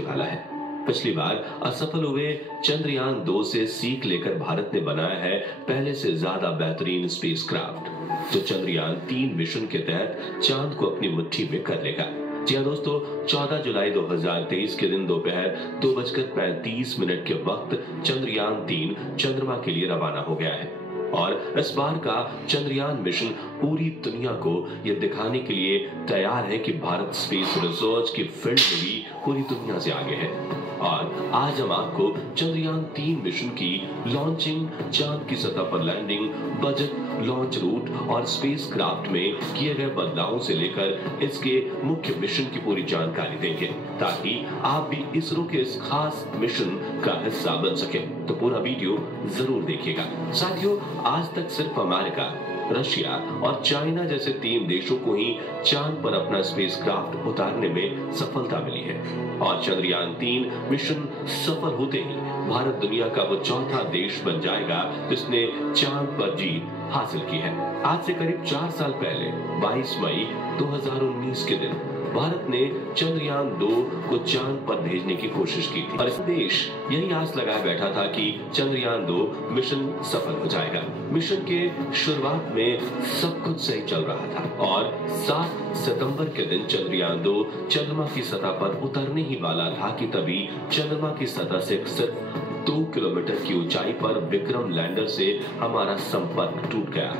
वाला है। पिछली बार असफल हुए चंद्रयान 2 से सीख लेकर भारत ने बनाया है पहले से ज्यादा बेहतरीन स्पेसक्राफ्ट, जो चंद्रयान 3 मिशन के तहत चांद को अपनी मुट्ठी में कर लेगा। जी हाँ दोस्तों, 14 जुलाई 2023 के दिन दोपहर 2:35 के वक्त चंद्रयान 3 चंद्रमा के लिए रवाना हो गया है और इस बार का चंद्रयान मिशन पूरी दुनिया को यह दिखाने के लिए तैयार है कि भारत स्पेस रिसर्च की फील्ड में भी पूरी दुनिया से आगे है। और आज हम आपको चंद्रयान 3 मिशन की लॉन्चिंग, चांद की सतह पर लैंडिंग, बजट, लॉन्च रूट और स्पेसक्राफ्ट में किए गए बदलावों से लेकर इसके मुख्य मिशन की पूरी जानकारी देंगे, ताकि आप भी इसरो के इस खास मिशन का हिस्सा बन सके। तो पूरा वीडियो जरूर देखिएगा। साथियों, आज तक सिर्फ अमेरिका, रशिया और चाइना जैसे 3 देशों को ही चांद पर अपना स्पेसक्राफ्ट उतारने में सफलता मिली है और चंद्रयान 3 मिशन सफल होते ही भारत दुनिया का वो चौथा देश बन जाएगा जिसने चांद पर जीत हासिल की है। आज से करीब 4 साल पहले 22 मई 2019 के दिन भारत ने चंद्रयान 2 को चांद पर भेजने की कोशिश की थी और इस देश यही आस लगाए बैठा था कि चंद्रयान 2 मिशन सफल हो जाएगा। मिशन के शुरुआत में सब कुछ सही चल रहा था और 7 सितंबर के दिन चंद्रयान 2 चंद्रमा की सतह पर उतरने ही वाला था कि तभी चंद्रमा की सतह से सिर्फ 2 किलोमीटर की ऊंचाई पर विक्रम लैंडर से हमारा संपर्क टूट गया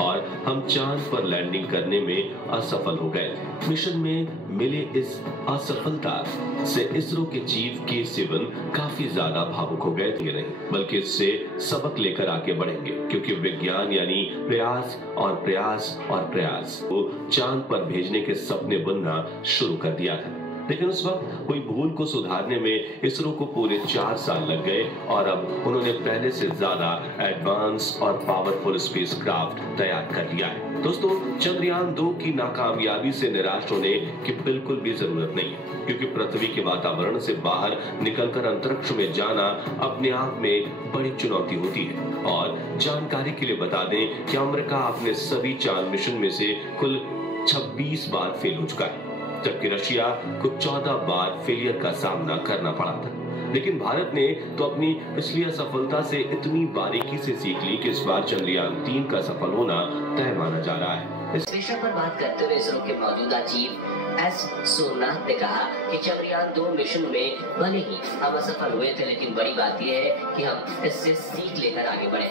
और हम चांद पर लैंडिंग करने में असफल हो गए। मिशन में मिले इस असफलता से इसरो के चीफ के सिवन काफी ज्यादा भावुक हो गए थे, नहीं बल्कि इससे सबक लेकर आगे बढ़ेंगे, क्योंकि विज्ञान यानी प्रयास और प्रयास और प्रयास को चांद पर भेजने के सपने बुनना शुरू कर दिया था। लेकिन उस वक्त हुई भूल को सुधारने में इसरो को पूरे 4 साल लग गए और अब उन्होंने पहले से ज्यादा एडवांस और पावरफुल स्पेसक्राफ्ट तैयार कर लिया है। दोस्तों, चंद्रयान 2 की नाकामयाबी से निराश होने की बिल्कुल भी जरूरत नहीं है, क्योंकि पृथ्वी के वातावरण से बाहर निकलकर अंतरिक्ष में जाना अपने आप में बड़ी चुनौती होती है। और जानकारी के लिए बता दें कि अमेरिका अपने सभी चांद मिशन में से कुल 26 बार फेल हो चुका है, जबकि रशिया को 14 बार फेलियर का सामना करना पड़ा था। लेकिन भारत ने तो अपनी पिछली असफलता से इतनी बारीकी से सीख ली कि इस बार चंद्रयान 3 का सफल होना तय माना जा रहा है। इस विषय पर बात करते हुए इसरो के मौजूदा चीफ एस सोमनाथ ने कहा कि चंद्रयान 2 मिशन में भले ही हम असफल हुए थे, लेकिन बड़ी बात यह है कि हम इससे सीख लेकर आगे बढ़े।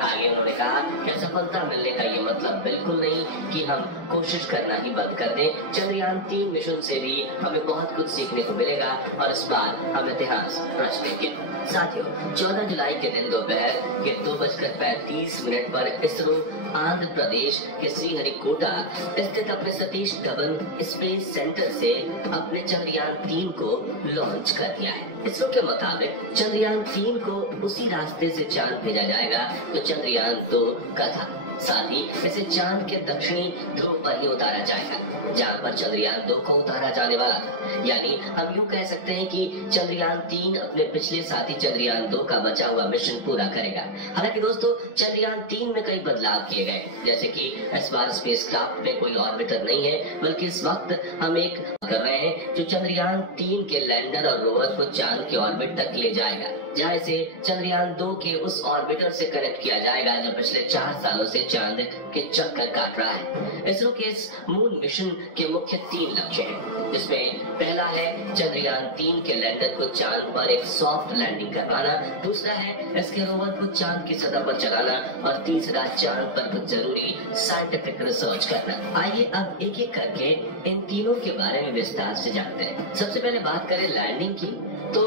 आगे उन्होंने कहा कि असफलता मिलने का ये मतलब बिल्कुल नहीं कि हम कोशिश करना ही बंद कर दें। चंद्रयान 3 मिशन से भी हमें बहुत कुछ सीखने को मिलेगा और इस बार हम इतिहास रच देंगे। साथियों, 14 जुलाई के दिन दोपहर के 2:35 पर इसरो आंध्र प्रदेश के श्रीहरिकोटा स्थित अपने सतीश धवन स्पेस सेंटर से अपने चंद्रयान 3 को लॉन्च कर दिया है। इसरो के मुताबिक चंद्रयान 3 को उसी रास्ते से चांद भेजा जाएगा जो चंद्रयान 2 का था। साथ ही इसे चांद के दक्षिणी ध्रुव पर ही उतारा जाएगा, जहां पर चंद्रयान 2 को उतारा जाने वाला था। यानी हम यूं कह सकते हैं कि चंद्रयान 3 अपने पिछले साथी चंद्रयान 2 का बचा हुआ मिशन पूरा करेगा। हालांकि दोस्तों, चंद्रयान 3 में कई बदलाव किए गए, जैसे कि इस बार स्पेसक्राफ्ट में कोई ऑर्बिटर नहीं है, बल्कि इस वक्त हम एक कर रहे हैं जो चंद्रयान 3 के लैंडर और रोवर को चांद के ऑर्बिट तक ले जाएगा, जहां इसे चंद्रयान 2 के उस ऑर्बिटर से कनेक्ट किया जाएगा जो पिछले 4 सालों से चांद के चक्कर काट रहा है। इसरो के इस मून मिशन के मुख्य 3 लक्ष्य हैं, जिसमें पहला है चंद्रयान 3 के लैंडर को चांद पर एक सॉफ्ट लैंडिंग करवाना, दूसरा है इसके रोवर को चांद की सतह पर चलाना और तीसरा चांद पर कुछ जरूरी साइंटिफिक रिसर्च करना। आइए अब एक एक करके इन तीनों के बारे में विस्तार से जानते हैं। सबसे पहले बात करें लैंडिंग की, तो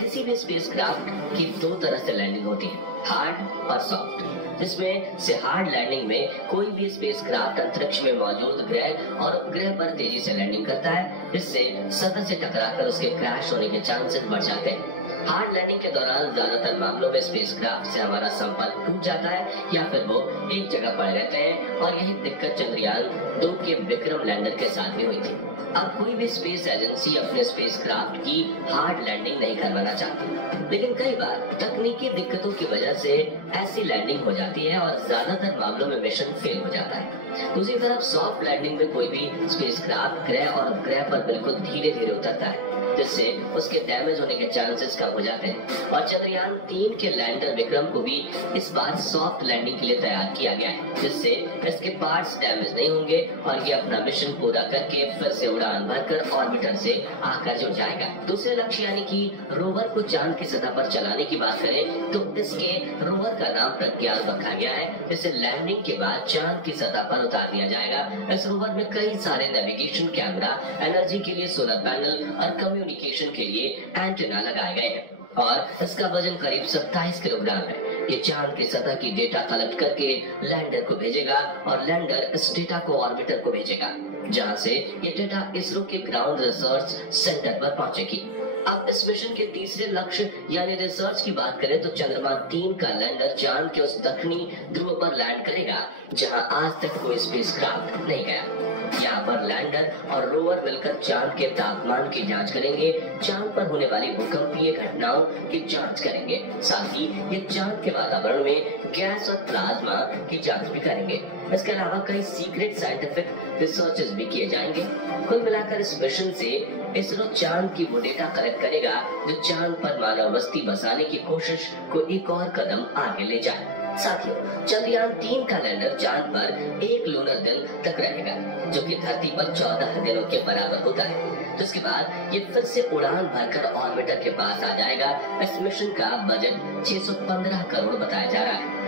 किसी भी स्पेसक्राफ्ट की 2 तरह से लैंडिंग होती है, हार्ड और सॉफ्ट। जिसमें से हार्ड लैंडिंग में कोई भी स्पेसक्राफ्ट अंतरिक्ष में मौजूद ग्रह और उपग्रह पर तेजी से लैंडिंग करता है, जिससे सतह से टकराकर उसके क्रैश होने के चांसेस बढ़ जाते हैं। हार्ड लैंडिंग के दौरान ज्यादातर मामलों में स्पेसक्राफ्ट से हमारा संपर्क टूट जाता है या फिर वो एक जगह पड़े रहते हैं और यही दिक्कत चंद्रयान 2 के विक्रम लैंडर के साथ भी हुई थी। अब कोई भी स्पेस एजेंसी अपने स्पेसक्राफ्ट की हार्ड लैंडिंग नहीं करवाना चाहती, लेकिन कई बार तकनीकी दिक्कतों की वजह से ऐसी लैंडिंग हो जाती है और ज्यादातर मामलों में मिशन फेल हो जाता है। दूसरी तरफ सॉफ्ट लैंडिंग में कोई भी स्पेसक्राफ्ट ग्रह और उपग्रह पर बिल्कुल धीरे धीरे उतरता है, जिससे उसके डैमेज होने के चांसेस कम हो जाते हैं। और चंद्रयान 3 के लैंडर विक्रम को भी इस बार सॉफ्ट लैंडिंग के लिए तैयार किया गया है, जिससे इसके पार्ट्स डैमेज नहीं होंगे और ये अपना मिशन पूरा करके फिर से उड़ान भरकर ऑर्बिटर से आकर जुड़ जाएगा। दूसरे लक्ष्य यानी कि रोवर को चांद की सतह पर चलाने की बात करें तो इसके रोवर का नाम प्रज्ञान रखा गया है, जिसे लैंडिंग के बाद चांद की सतह पर उतार दिया जाएगा। इस रोवर में कई सारे नेविगेशन कैमरा, एनर्जी के लिए सोलर पैनल और कम्युनिकेशन के लिए एंटेना लगाए गए हैं और इसका वजन करीब 27 किलोग्राम है। ये चांद की सतह की डेटा कलेक्ट करके लैंडर को भेजेगा और लैंडर इस डेटा को ऑर्बिटर को भेजेगा, जहां से ये डेटा इसरो के ग्राउंड रिसर्च सेंटर पर पहुंचेगी। अब इस मिशन के तीसरे लक्ष्य यानी रिसर्च की बात करें तो चंद्रमा 3 का लैंडर चांद के उस दक्षिणी ध्रुव पर लैंड करेगा जहां आज तक कोई स्पेसक्राफ्ट नहीं गया। यहाँ पर लैंडर और रोवर मिलकर चांद के तापमान की जांच करेंगे, चांद पर होने वाली भूकंपीय घटनाओं की जांच करेंगे, साथ ही ये चांद के वातावरण में गैस और प्लाज्मा की जांच भी करेंगे। इसके अलावा कई सीक्रेट साइंटिफिक रिसर्चेस भी किए जाएंगे। कुल मिलाकर इस मिशन से इसरो चांद की वो डेटा कलेक्ट करेगा जो चांद पर मानव बस्ती बसाने की कोशिश को एक और कदम आगे ले जाए। साथियों, चंद्रयान 3 का लैंडर चांद पर एक लूनर दिन तक रहेगा, जो कि धरती पर 14 दिनों के बराबर होता है। तो इसके बाद ये फिर से उड़ान भरकर ऑर्बिटर के पास आ जाएगा। इस मिशन का बजट 615 करोड़ बताया जा रहा है।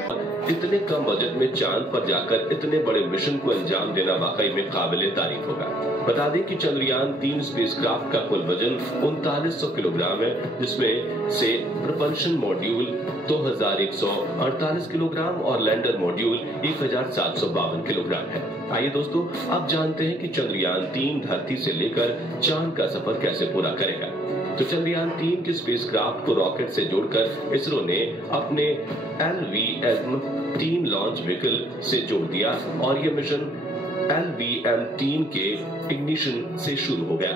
इतने कम बजट में चांद पर जाकर इतने बड़े मिशन को अंजाम देना वाकई में काबिले तारीफ होगा। बता दें कि चंद्रयान 3 स्पेसक्राफ्ट का कुल वजन 3900 किलोग्राम है, जिसमें से प्रपल्शन मॉड्यूल 2148 किलोग्राम और लैंडर मॉड्यूल 1752 किलोग्राम है। आइए दोस्तों, अब जानते हैं कि चंद्रयान 3 धरती से लेकर चांद का सफर कैसे पूरा करेगा। तो चंद्रयान 3 के स्पेसक्राफ्ट को रॉकेट से जोड़कर इसरो ने अपने LVM-3 लॉन्च व्हीकल से जोड़ दिया और ये मिशन LVM-3 के इग्निशन से शुरू हो गया।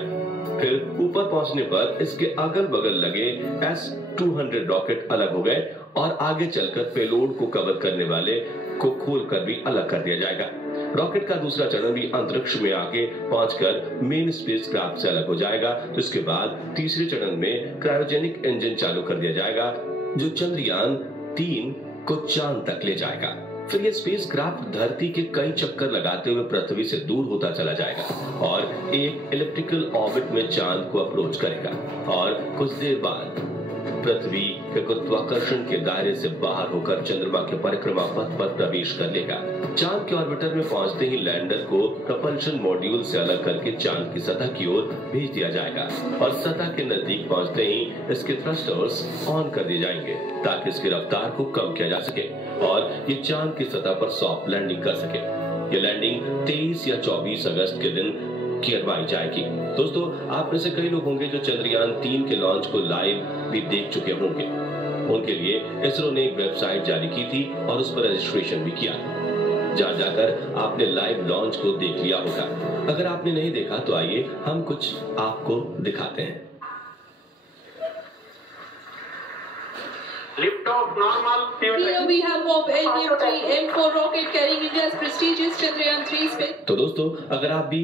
फिर ऊपर पहुंचने पर इसके अगल बगल लगे S-200 रॉकेट अलग हो गए और आगे चलकर पेलोड को कवर करने वाले को खोलकर भी अलग कर दिया जाएगा। रॉकेट का दूसरा चरण भी अंतरिक्ष में आगे पहुंचकर मेन स्पेसक्राफ्ट से अलग हो जाएगा। जिसके बाद तीसरे चरण में क्रायोजेनिक इंजन चालू कर दिया जाएगा, जो चंद्रयान 3 को चांद तक ले जाएगा। फिर ये स्पेसक्राफ्ट धरती के कई चक्कर लगाते हुए पृथ्वी से दूर होता चला जाएगा और एक इलिप्टिकल ऑर्बिट में चांद को अप्रोच करेगा और कुछ देर बाद पृथ्वी के गुरुत्वाकर्षण के दायरे से बाहर होकर चंद्रमा के परिक्रमा पथ पर प्रवेश कर लेगा। चांद के ऑर्बिटर में पहुंचते ही लैंडर को प्रपल्शन मॉड्यूल से अलग करके चांद की सतह की ओर भेज दिया जाएगा और सतह के नजदीक पहुंचते ही इसके थ्रस्टर्स ऑन कर दिए जाएंगे ताकि इसकी रफ्तार को कम किया जा सके और ये चांद की सतह पर सॉफ्ट लैंडिंग कर सके। ये लैंडिंग 23 या 24 अगस्त के दिन करवाई जाएगी। दोस्तों, आप में से कई लोग होंगे जो चंद्रयान 3 के लॉन्च को लाइव भी देख चुके होंगे। उनके लिए इसरो ने एक वेबसाइट जारी की थी और उस पर रजिस्ट्रेशन भी किया, जहां जाकर आपने लाइव लॉन्च को देख लिया होगा। अगर आपने नहीं देखा तो आइए हम कुछ आपको दिखाते हैं। Liftoff normal. Here we have of LVM-3 M4 rocket carrying India's prestigious Chandrayaan 3 space. तो दोस्तों, अगर आप भी